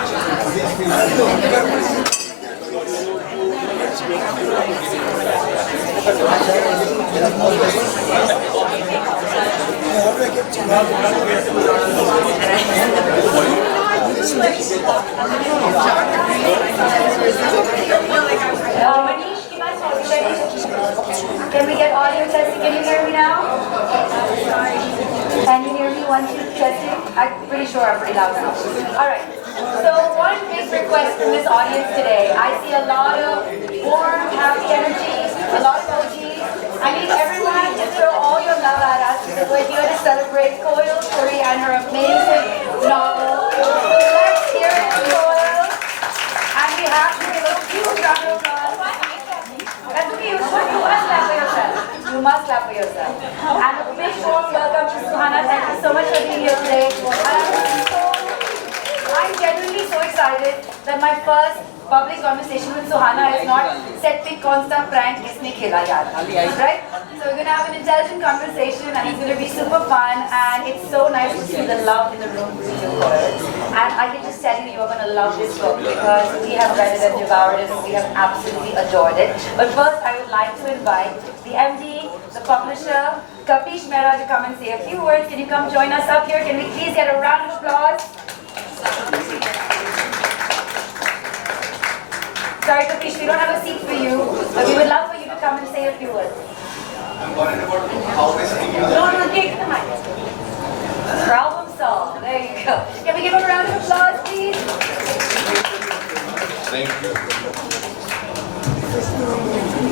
Can we get audio testing? Can you hear me now? Can you hear me? 1, 2, testing. I'm pretty sure I'm pretty loud now. Alright. So one big request from this audience today. I see a lot of warm, happy energy, a lot of emojis. I need everyone to throw all your love at us because we're here to celebrate Koel, Puri, and her amazing novel. Let's hear it for Koel. And we have to give a huge round of applause. That's okay, you must clap for yourself. You must clap for yourself. And a big warm welcome to Suhana. Thank you so much for being here today. I'm genuinely so excited that my first public conversation with Suhana is not set pick consta prank isne khela yaar. Right? So we're going to have an intelligent conversation and it's going to be super fun and it's so nice to see the love in the room for you girls. And I can just tell you you're going to love this book because we have read it and devoured it and we have absolutely adored it. But first I would like to invite the MD, the publisher, Kapish Mehra to come and say a few words. Can you come join us up here? Can we please get a round of applause? Sorry Kapish, we don't have a seat for you, but we would love for you to come and say a few words. I'm worried about how we're speaking. No, take the mic. Problem solved. There you go. Can we give him a round of applause, please? Thank you.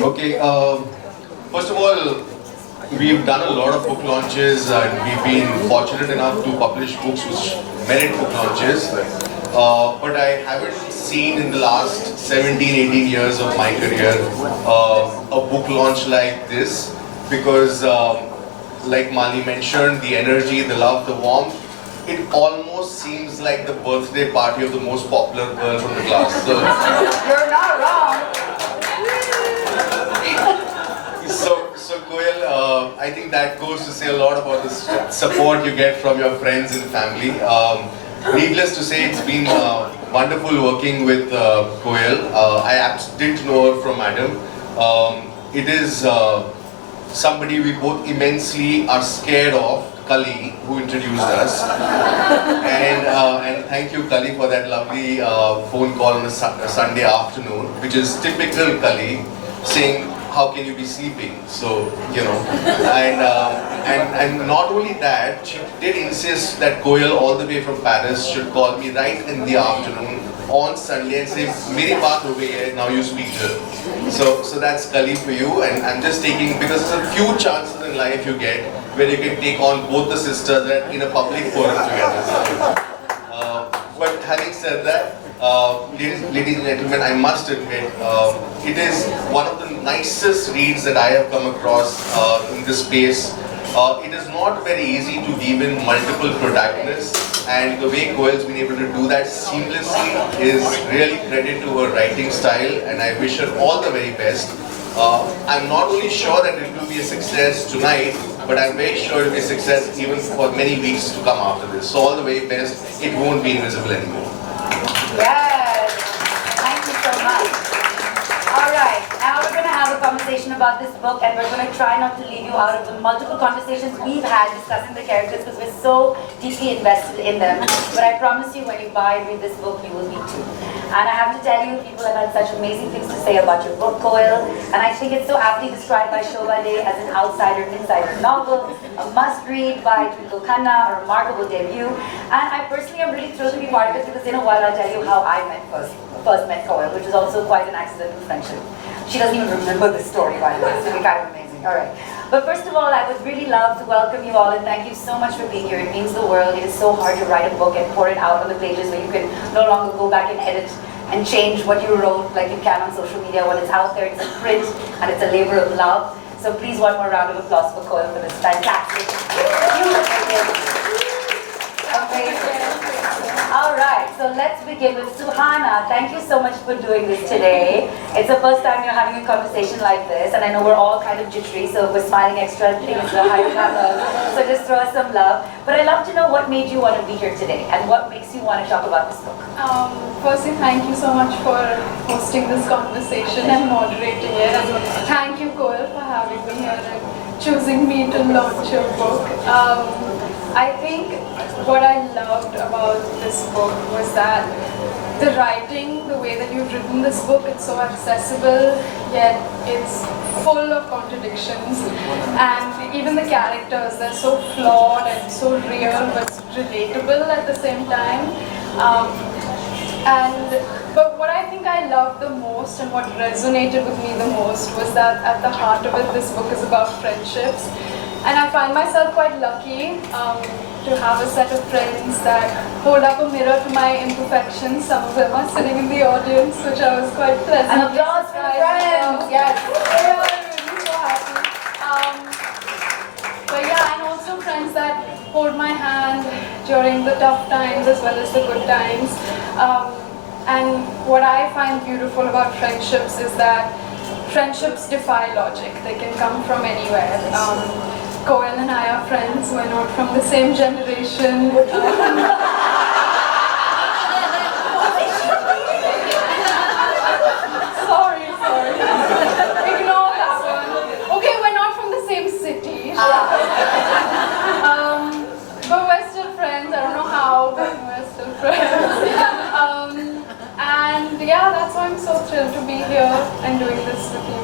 Okay, first of all, we've done a lot of book launches and we've been fortunate enough to publish books which merit book launches. But I haven't seen in the last 17, 18 years of my career a book launch like this because like Mali mentioned, the energy, the love, the warmth, it almost seems like the birthday party of the most popular girl from the class. So, you're not wrong. So Koel, I think that goes to say a lot about the support you get from your friends and family. Needless to say, it's been wonderful working with Koel. I didn't know her from Adam. It is somebody we both immensely are scared of, Kali, who introduced us. And thank you, Kali, for that lovely phone call on a Sunday afternoon, which is typical Kali, saying, how can you be sleeping? So, you know, and not only that, she did insist that Koel all the way from Paris should call me right in the afternoon on Sunday and say, "Meri baat ho gayi hai, now you speak to her." So that's Kali for you, and I'm just taking, because there's a few chances in life you get where you can take on both the sisters in a public forum together. So, but having said that, ladies and gentlemen, I must admit, it is one of the nicest reads that I have come across in this space. It is not very easy to weave in multiple protagonists, and the way Koel's been able to do that seamlessly is really credit to her writing style, and I wish her all the very best. I'm not only sure that it will be a success tonight, but I'm very sure it will be a success even for many weeks to come after this. So all the very best. It won't be invisible anymore. Yes, thank you so much. All right, now we're going to have a conversation about this book and we're going to try not to leave you out of the multiple conversations we've had discussing the characters because we're so deeply invested in them. But I promise you when you buy and read this book, you will be too. And I have to tell you, people have had such amazing things to say about your book, Koel. And I think it's so aptly described by Shobha Day as an outsider-insider novel, a must-read by Twinkle Khanna, a remarkable debut. And I personally am really thrilled to be part of it because in a while I'll tell you how I first met Koel, which was also quite an accidental friendship. She doesn't even remember the story, by the way, so it's kind of amazing. All right. But first of all, I would really love to welcome you all and thank you so much for being here. It means the world. It is so hard to write a book and pour it out on the pages where you can no longer go back and edit and change what you wrote like you can on social media. When it's out there, it's a print and it's a labor of love. So please, one more round of applause for Koel for this fantastic, beautiful book. Amazing. All right. so let's begin with Suhana. Thank you so much for doing this today. It's the first time you're having a conversation like this, and I know we're all kind of jittery, so we're smiling extra, things are high color. So just throw us some love. But I'd love to know what made you want to be here today, and what makes you want to talk about this book. Firstly, thank you so much for hosting this conversation and moderating it. Thank you, Koel, for having me here and choosing me to launch your book. I think what I loved about this book was that the writing, the way that you've written this book, it's so accessible, yet it's full of contradictions. And even the characters, they're so flawed and so real, but relatable at the same time. But what I think I loved the most and what resonated with me the most was that at the heart of it, this book is about friendships. And I find myself quite lucky to have a set of friends that hold up a mirror to my imperfections. Some of them are sitting in the audience, which I was quite pleasant. And applause for the friends! Yes! Yeah, I'm really so happy. But yeah, and also friends that hold my hand during the tough times as well as the good times. And what I find beautiful about friendships is that friendships defy logic. They can come from anywhere. Koel and I are friends. We're not from the same generation. Sorry. Ignore that one. Okay, we're not from the same city. But we're still friends. I don't know how, but we're still friends. And yeah, that's why I'm so thrilled to be here and doing this with you.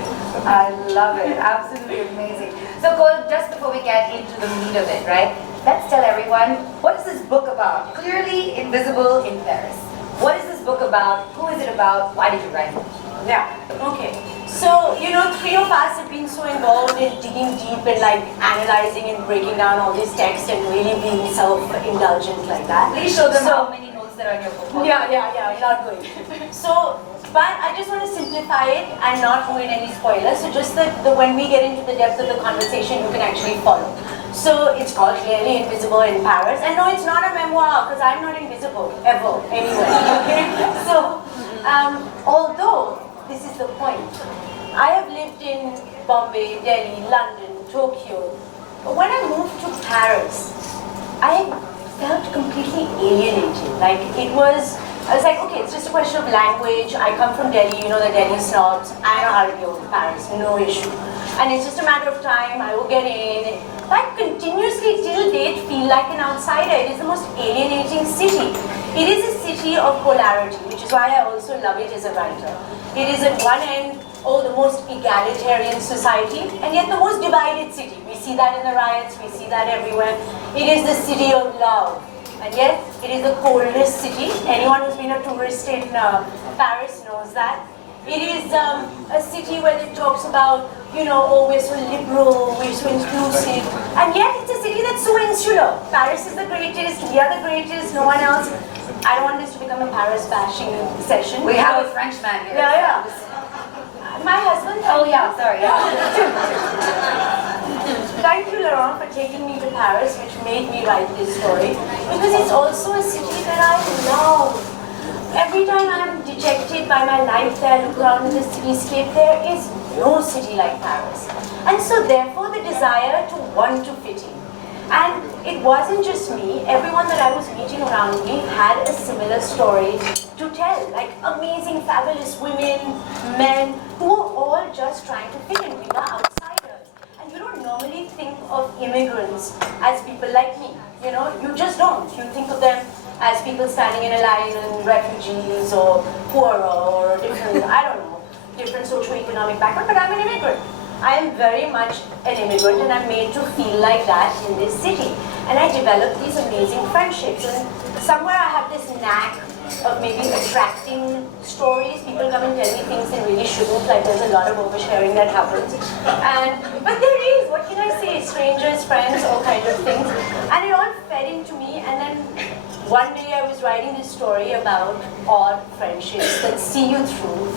I love it. Absolutely amazing. So, Koel, just before we get into the meat of it, right? Let's tell everyone, what is this book about? Clearly Invisible in Paris. What is this book about? Who is it about? Why did you write it? Yeah, okay. So, three of us have been so involved in digging deep and like analyzing and breaking down all these texts and really being self-indulgent like that. Please show them how many notes there are in your book. Yeah, not going. So, but I just want to simplify it and not ruin any spoilers. So just that when we get into the depth of the conversation, you can actually follow. So it's called Clearly Invisible in Paris. And no, it's not a memoir because I'm not invisible ever anywhere. Okay? So, although this is the point, I have lived in Bombay, Delhi, London, Tokyo. But when I moved to Paris, I felt completely alienated. Like I was like, okay, it's just a question of language. I come from Delhi, the Delhi snobs. I know how to deal with Paris, no issue. And it's just a matter of time, I will get in. But I continuously till date feel like an outsider. It is the most alienating city. It is a city of polarity, which is why I also love it as a writer. It is at one end, the most egalitarian society, and yet the most divided city. We see that in the riots, we see that everywhere. It is the city of love. And yet, it is the coldest city. Anyone who's been a tourist in Paris knows that. It is a city where it talks about, we're so liberal, we're so inclusive. And yet, it's a city that's so insular. Paris is the greatest, we are the greatest, no one else. I don't want this to become a Paris bashing session. We have a French man here. Yeah. My husband? Oh yeah, sorry. Yeah. Thank you, Laurent, for taking me to Paris, which made me write this story. Because it's also a city that I love. Every time I'm dejected by my life there, I look around in the cityscape, there is no city like Paris. And so therefore the desire to want to fit in. And it wasn't just me, everyone that I was meeting around me had a similar story to tell. Like amazing, fabulous women, men, who were all just trying to fit in. We were outsiders. And you don't normally think of immigrants as people like me. You just don't. You think of them as people standing in a line and refugees or poorer or different, different socioeconomic background, but I'm an immigrant. I am very much an immigrant and I'm made to feel like that in this city. And I developed these amazing friendships. And somewhere I have this knack of maybe attracting stories. People come and tell me things they really shouldn't, like there's a lot of oversharing that happens. But there is, what can I say, strangers, friends, all kinds of things. And it all fed into me, and then one day I was writing this story about odd friendships that see you through.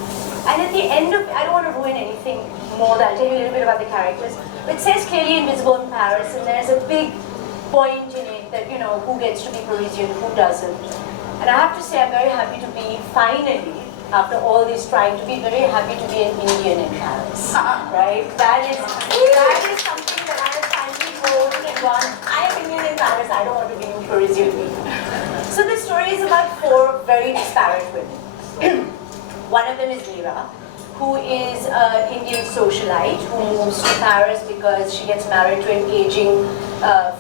And at the end of, I don't want to ruin anything more, I'll tell you a little bit about the characters. But it says Clearly Invisible in Paris, and there's a big point in it that, who gets to be Parisian, who doesn't. And I have to say, I'm very happy to be finally, after all this trying to be, very happy to be an Indian in Paris. Right? That is something that I have finally known and gone, I am Indian in Paris, I don't want to be in Parisian. So the story is about 4 very disparate women. One of them is Meera, who is an Indian socialite who moves to Paris because she gets married to an aging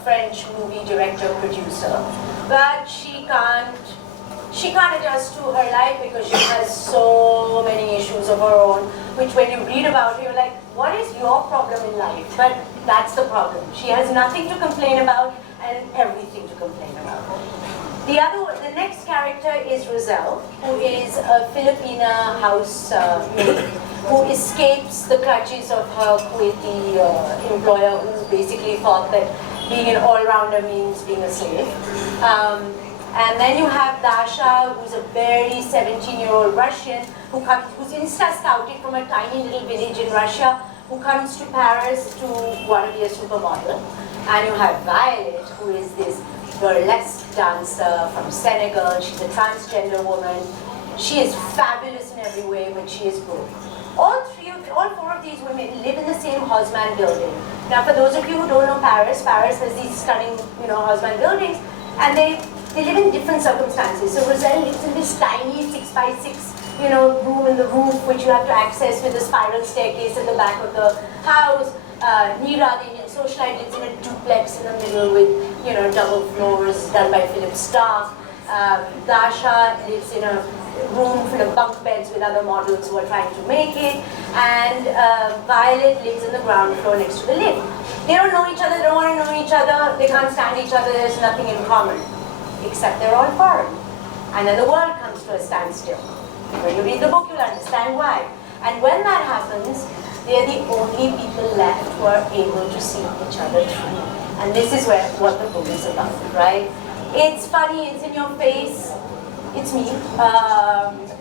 French movie director producer. But she can't adjust to her life because she has so many issues of her own, which when you read about it, you're like, what is your problem in life? But that's the problem. She has nothing to complain about and everything to complain about. The next character is Roselle, who is a Filipina housemaid who escapes the clutches of her Kuwaiti employer, who basically thought that being an all-rounder means being a slave. And then you have Dasha, who's a very 17-year-old Russian who's insta-scouted from a tiny little village in Russia, who comes to Paris to want to be a supermodel. And you have Violet, who is this burlesque dancer from Senegal. She's a transgender woman. She is fabulous in every way, but she is broke. All 4 of these women live in the same Haussmann building. Now, for those of you who don't know Paris, Paris has these stunning, Haussmann buildings, and they live in different circumstances. So Roselle lives in this tiny 6x6, room in the roof, which you have to access with a spiral staircase at the back of the house. Neera, the Indian socialite, lives in a duplex in the middle with, double floors done by Philip Stark. Dasha lives in a room full of bunk beds with other models who are trying to make it. And Violet lives in the ground floor next to the lift. They don't know each other, they don't want to know each other, they can't stand each other, there's nothing in common. Except they're all foreign. And then the world comes to a standstill. When you read the book, you'll understand why. And when that happens, they're the only people left who are able to see each other through. And this is what the book is about, right? It's funny, it's in your face, it's me,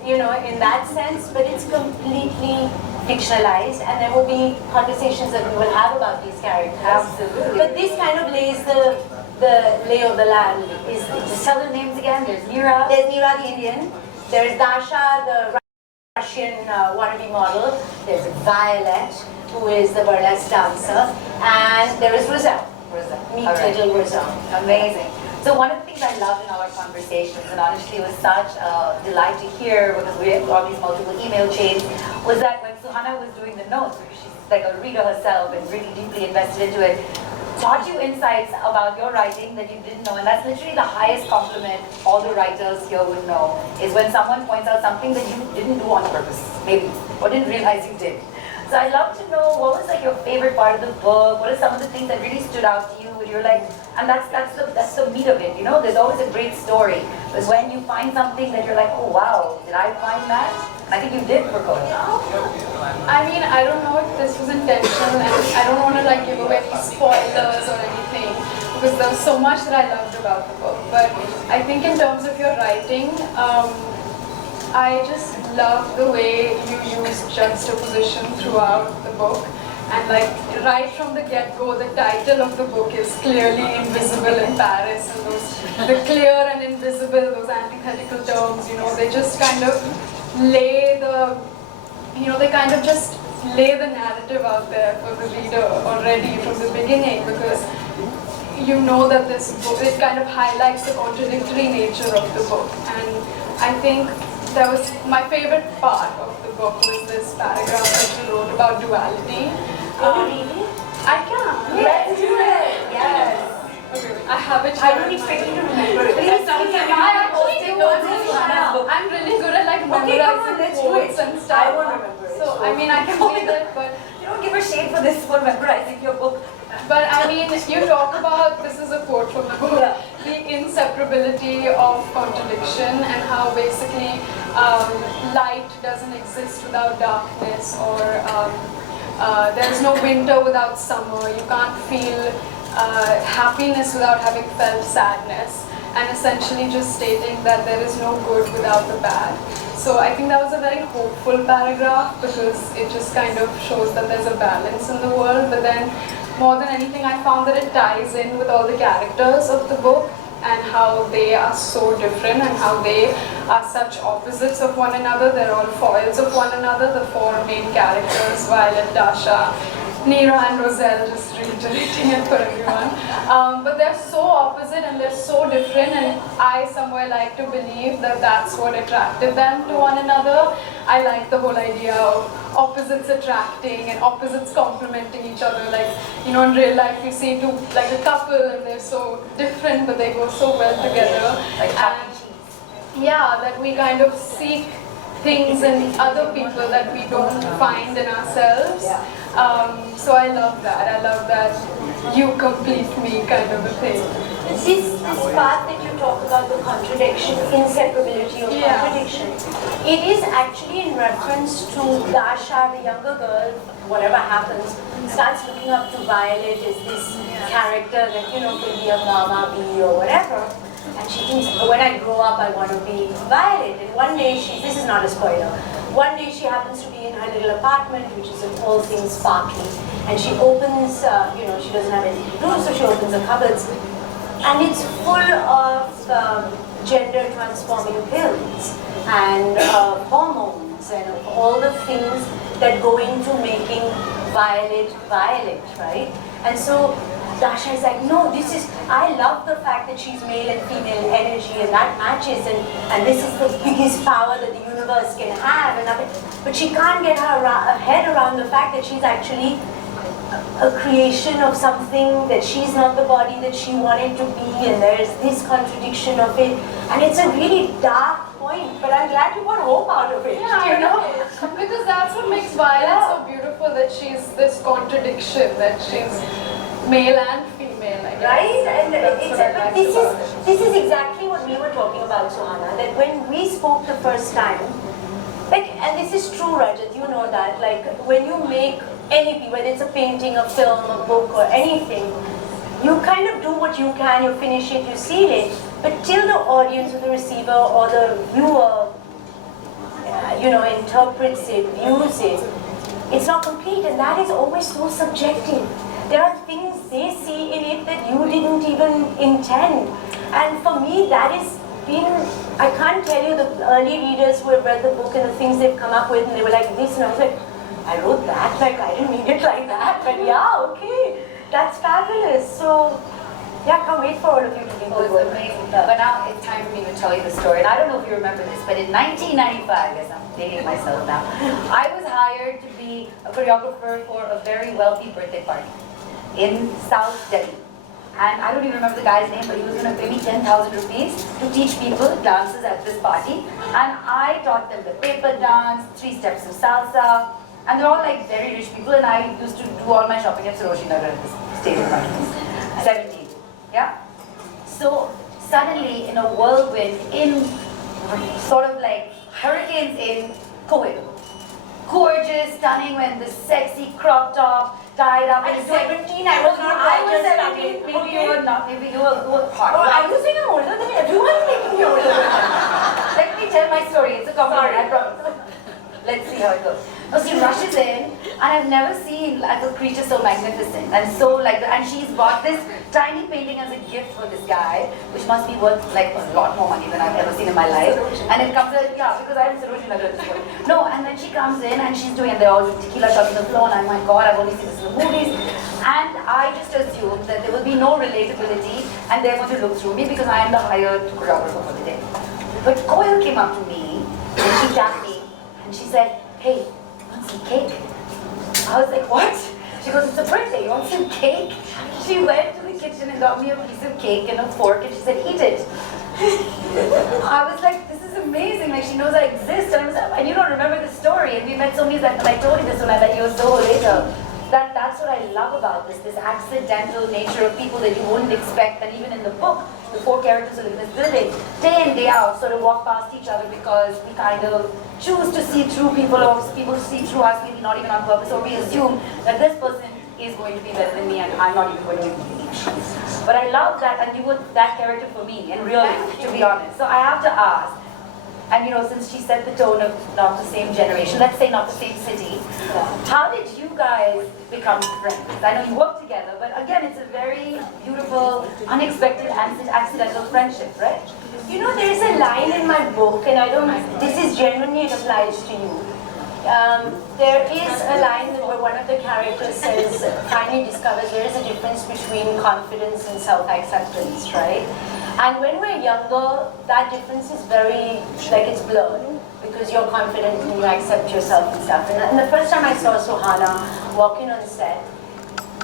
in that sense, but it's completely fictionalized, and there will be conversations that we will have about these characters. Absolutely. But this kind of lays the lay of the land. Just tell the names again. There's Neera. There's Neera, the Indian. There's Dasha, the Russian wannabe model. There's Violet, who is the burlesque dancer. And there is Roselle. Meet little Roselle. Amazing. So one of the things I loved in our conversations, and honestly it was such a delight to hear because we had all these multiple email chains, was that when Suhana was doing the notes, because she's like a reader herself and really deeply invested into it, taught you insights about your writing that you didn't know, and that's literally the highest compliment all the writers here would know, is when someone points out something that you didn't do on purpose, maybe, or didn't realize you did. So I'd love to know, what was like your favorite part of the book? What are some of the things that really stood out to you? And you're like, and that's the meat of it, There's always a great story. But when you find something that you're like, oh wow, did I find that? And I think you did for Koel. I mean, I don't know if this was intentional, and I don't want to give away any spoilers or anything, because there's so much that I loved about the book. But I think in terms of your writing, I just love the way you use juxtaposition throughout the book. And right from the get-go, the title of the book is clearly Invisible in Paris, and the clear and invisible, those antithetical terms, they just kind of lay lay the narrative out there for the reader already from the beginning, because you know that this book, it kind of highlights the contradictory nature of the book. And I think that was my favorite part of the book, was this paragraph that you wrote about duality. I can. Let's do it. Yes. Okay, I have it. I don't expect you to remember it. Please, I actually do. I'm really good at memorizing quotes and stuff. I won't remember it. So I mean, I can read it, but you don't give a shade for this for memorizing your book. But I mean, you talk about, this is a quote from the book, the inseparability of contradiction, and how basically light doesn't exist without darkness, or there's no winter without summer. You can't feel happiness without having felt sadness, and essentially just stating that there is no good without the bad. So I think that was a very hopeful paragraph, because it just kind of shows that there's a balance in the world. But then more than anything, I found that it ties in with all the characters of the book, and how they are so different and how they are such opposites of one another. They're all foils of one another, the four main characters, Violet, Dasha, Neera and Roselle, just reiterating it for everyone. But they're so opposite and they're so different, and I somewhere like to believe that that's what attracted them to one another. I like the whole idea of opposites attracting and opposites complementing each other. Like, you know, in real life you see two, like a couple, and they're so different but they go so well together. And yeah, that we kind of seek things in other people that we don't find in ourselves. So I love that. I love that you complete me kind of a thing. This part that you talk about, the contradiction, inseparability of contradiction, it is actually in reference to Dasha, the younger girl, whatever happens, starts looking up to Violet as this character that, you know, can be a mama, bee or whatever. And she thinks, when I grow up, I want to be Violet. And one day, this is not a spoiler, one day she happens to be in her little apartment, which is all things sparkly. And she opens, you know, she doesn't have anything to do, so she opens the cupboards. And it's full of gender transforming pills and hormones and all the things that go into making Violet, Violet, right? And so Dasha is like, no, I love the fact that she's male and female energy and that matches, and this is the biggest power that the universe can have, and nothing. But she can't get her head around the fact that she's actually a creation of something, that she's not the body that she wanted to be, and there's this contradiction of it, and it's a really dark point, but I'm glad you got hope out of it. Yeah, you know? Because that's what makes Violet so beautiful, that she's this contradiction, that she's male and female, I guess. Right? And That's this is exactly what we were talking about, Suhana, that when we spoke the first time, like, and this is true, Rajat, you know that, like, when you make anything, whether it's a painting, a film, a book, or anything, you kind of do what you can, you finish it, you seal it, but till the audience or the receiver or the viewer, you know, interprets it, views it, it's not complete, and that is always so subjective. There are things they see in it that you didn't even intend. And for me, that has been, I can't tell you the early readers who have read the book and the things they've come up with, and they were like this, and I was like, I wrote that, like I didn't mean it like that, but yeah, okay, that's fabulous. So, yeah, can't wait for all of you to read the It's book. amazing. But now it's time for me to tell you the story. And I don't know if you remember this, but in 1995, yes, I'm dating myself now, I was hired to be a choreographer for a very wealthy birthday party in South Delhi. And I don't even remember the guy's name, but he was going to pay me 10,000 rupees to teach people dances at this party. And I taught them the paper dance, 3 steps of salsa, and they're all like very rich people, and I used to do all my shopping at Sarojini Nagar at this stadium parties. 17, yeah? So suddenly in a whirlwind, in sort of like hurricanes in Koel, gorgeous, stunning, when the sexy crop top, tied up. At 17, I was not. I was just 17, maybe you were not, maybe you were hot. Oh, are you saying I'm older than everyone making me older? Let me tell my story, it's a compliment, I promise. Let's see how it goes. No, she rushes in, and I've never seen like a creature so magnificent and so like, and she's bought this tiny painting as a gift for this guy, which must be worth like a lot more money than I've ever seen in my life. And it comes in, yeah, because I'm Sarojini Nagar at this point. No, and then she comes in and she's doing, and they're all with tequila shots on the floor, and I'm like, God, I've only seen this in the movies. And I just assumed that there will be no relatability, and they're going to look through me because I am the hired choreographer for the day. But Koel came up to me, and she tapped me, and she said, hey, want some cake? I was like, what? She goes, it's a birthday, you want some cake? She went to the kitchen and got me a piece of cake and a fork, and she said, eat it. I was like, this is amazing, like she knows I exist, and I was like, and you don't remember the story, and we met so many times, and I told you this when I met you so later. That's what I love about this accidental nature of people that you wouldn't expect, and even in the book, the 4 characters who live in this building, day in, day out, sort of walk past each other because we kind of choose to see through people, or people see through us, maybe not even on purpose, or we assume that this person is going to be better than me and I'm not even going to be. But I love that, and you were that character for me in real life, to be honest. So I have to ask, And since she set the tone of not the same generation, let's say not the same city, how did you guys become friends? I know you work together, but again, it's a very beautiful, unexpected, accidental friendship, right? There's a line in my book, and this is genuinely, it applies to you. There is a line where one of the characters says, finally discovers there is a difference between confidence and self-acceptance, right? And when we're younger, that difference is very, it's blurred, because you're confident and you accept yourself and stuff. And the first time I saw Suhana walking on set,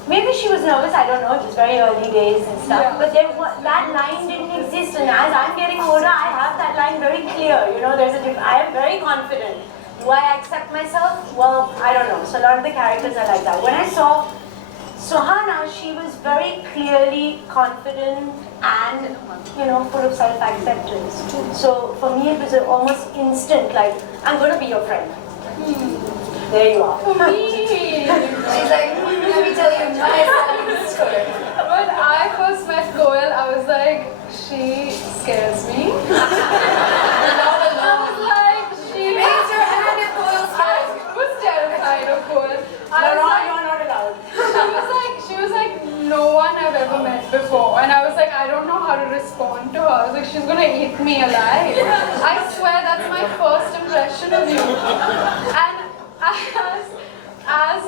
maybe she was nervous, I don't know, it was very early days and stuff, but that line didn't exist, and as I'm getting older, I have that line very clear, I am very confident. Do I accept myself? Well, I don't know, so a lot of the characters are like that. When I saw Suhana, she was very clearly confident and, full of self-acceptance. So for me, it was almost instant, like, I'm going to be your friend. There you are. For me, She's like, let me tell you my side of the story. when I first met Koel, I was like, she scares me. I was like, she Raise your hand if Koel scares you. I was terrified of Koel. You're not allowed. She was like no one I've ever met before, and I was like, I don't know how to respond to her. I was like, she's gonna eat me alive. I swear that's my first impression of you. And as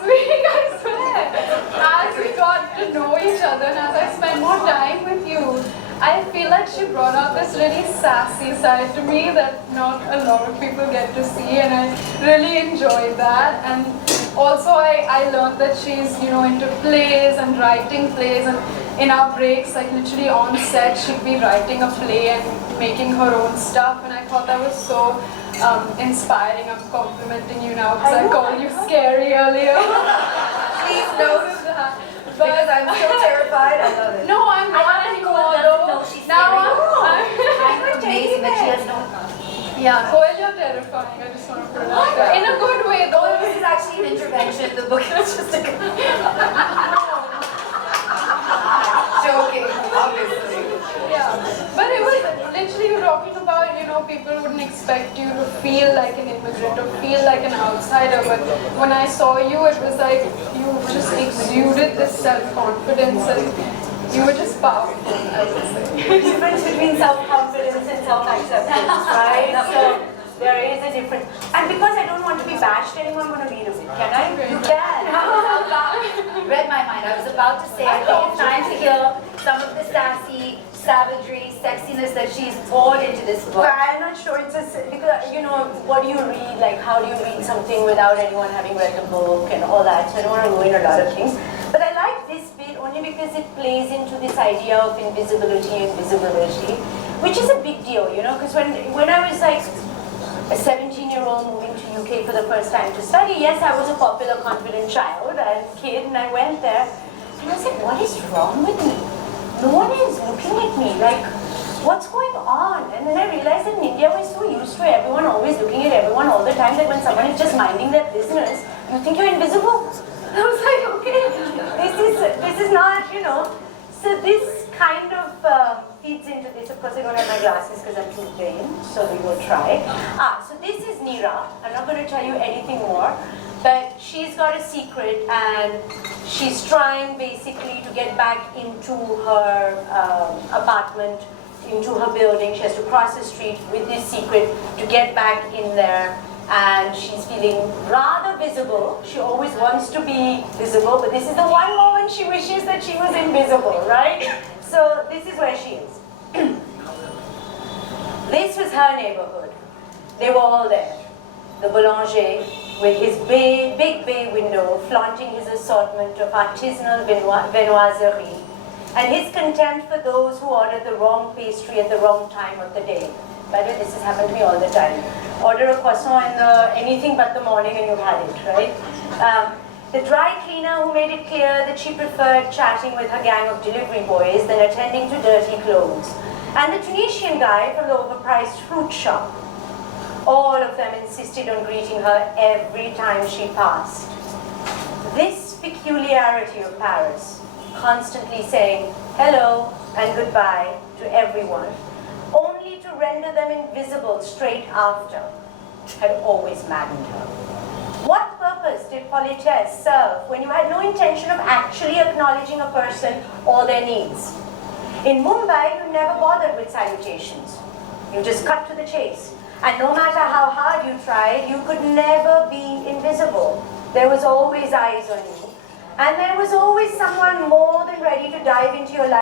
we got to know each other and as I spent more time with you, I feel like she brought out this really sassy side to me that not a lot of people get to see, and I really enjoyed that. And also I learned that she's into plays and writing plays, and in our breaks, like literally on set, she'd be writing a play and making her own stuff, and I thought that was so inspiring. I'm complimenting you now because I called you scary earlier. Please note that. Because I'm so terrified. I love it. No, I'm not anymore though. Now I'm amazing that she has no. Yeah, Koel, you're terrifying. I just want to put it out there. In a good way though. Oh, this is actually an intervention. The book is just a joking, obviously. Yeah, but it was literally you talking about, people wouldn't expect you to feel like an immigrant or feel like an outsider, but when I saw you, it was like you just exuded this self-confidence and you were just powerful, I would say. The difference between self-confidence and self-acceptance, right? So there is a difference. And because I don't want to be bashed anymore, I'm going to read a bit. Can I? You can. Read my mind. I was about to say, I think it's time to hear some of the sassy, savagery, sexiness that she's poured into this book. But I'm not sure it's because, what do you read? Like, how do you read something without anyone having read the book and all that? So I don't want to ruin a lot of things. But I like this bit only because it plays into this idea of invisibility and visibility, which is a big deal, because when I was like a 17-year-old moving to UK for the first time to study, yes, I was a popular, confident child and kid, and I went there, and I said, what is wrong with me? No one is looking at me, like, what's going on? And then I realized that in India we're so used to everyone always looking at everyone all the time that when someone is just minding their business, you think you're invisible. I was like, okay, this is not, So this kind of feeds into this. Of course, I don't have my glasses because I'm too vain, so we will try. So this is Neera. I'm not going to tell you anything more, but she's got a secret and she's trying basically to get back into her apartment, into her building. She has to cross the street with this secret to get back in there. And she's feeling rather visible. She always wants to be visible, but this is the one moment she wishes that she was invisible, right? So this is where she is. This was her neighborhood. They were all there. The boulanger with his big bay window flaunting his assortment of artisanal viennoiserie, and his contempt for those who ordered the wrong pastry at the wrong time of the day. By the way, this has happened to me all the time. Order a croissant in anything but the morning and you've had it, right? The dry cleaner who made it clear that she preferred chatting with her gang of delivery boys than attending to dirty clothes. And the Tunisian guy from the overpriced fruit shop. All of them insisted on greeting her every time she passed. This peculiarity of Paris, constantly saying hello and goodbye to everyone, only to to render them invisible straight after had always maddened her. What purpose did politesse serve when you had no intention of actually acknowledging a person or their needs? In Mumbai, you never bothered with salutations. You just cut to the chase. And no matter how hard you tried, you could never be invisible. There was always eyes on you. And there was always someone more than ready to dive into your life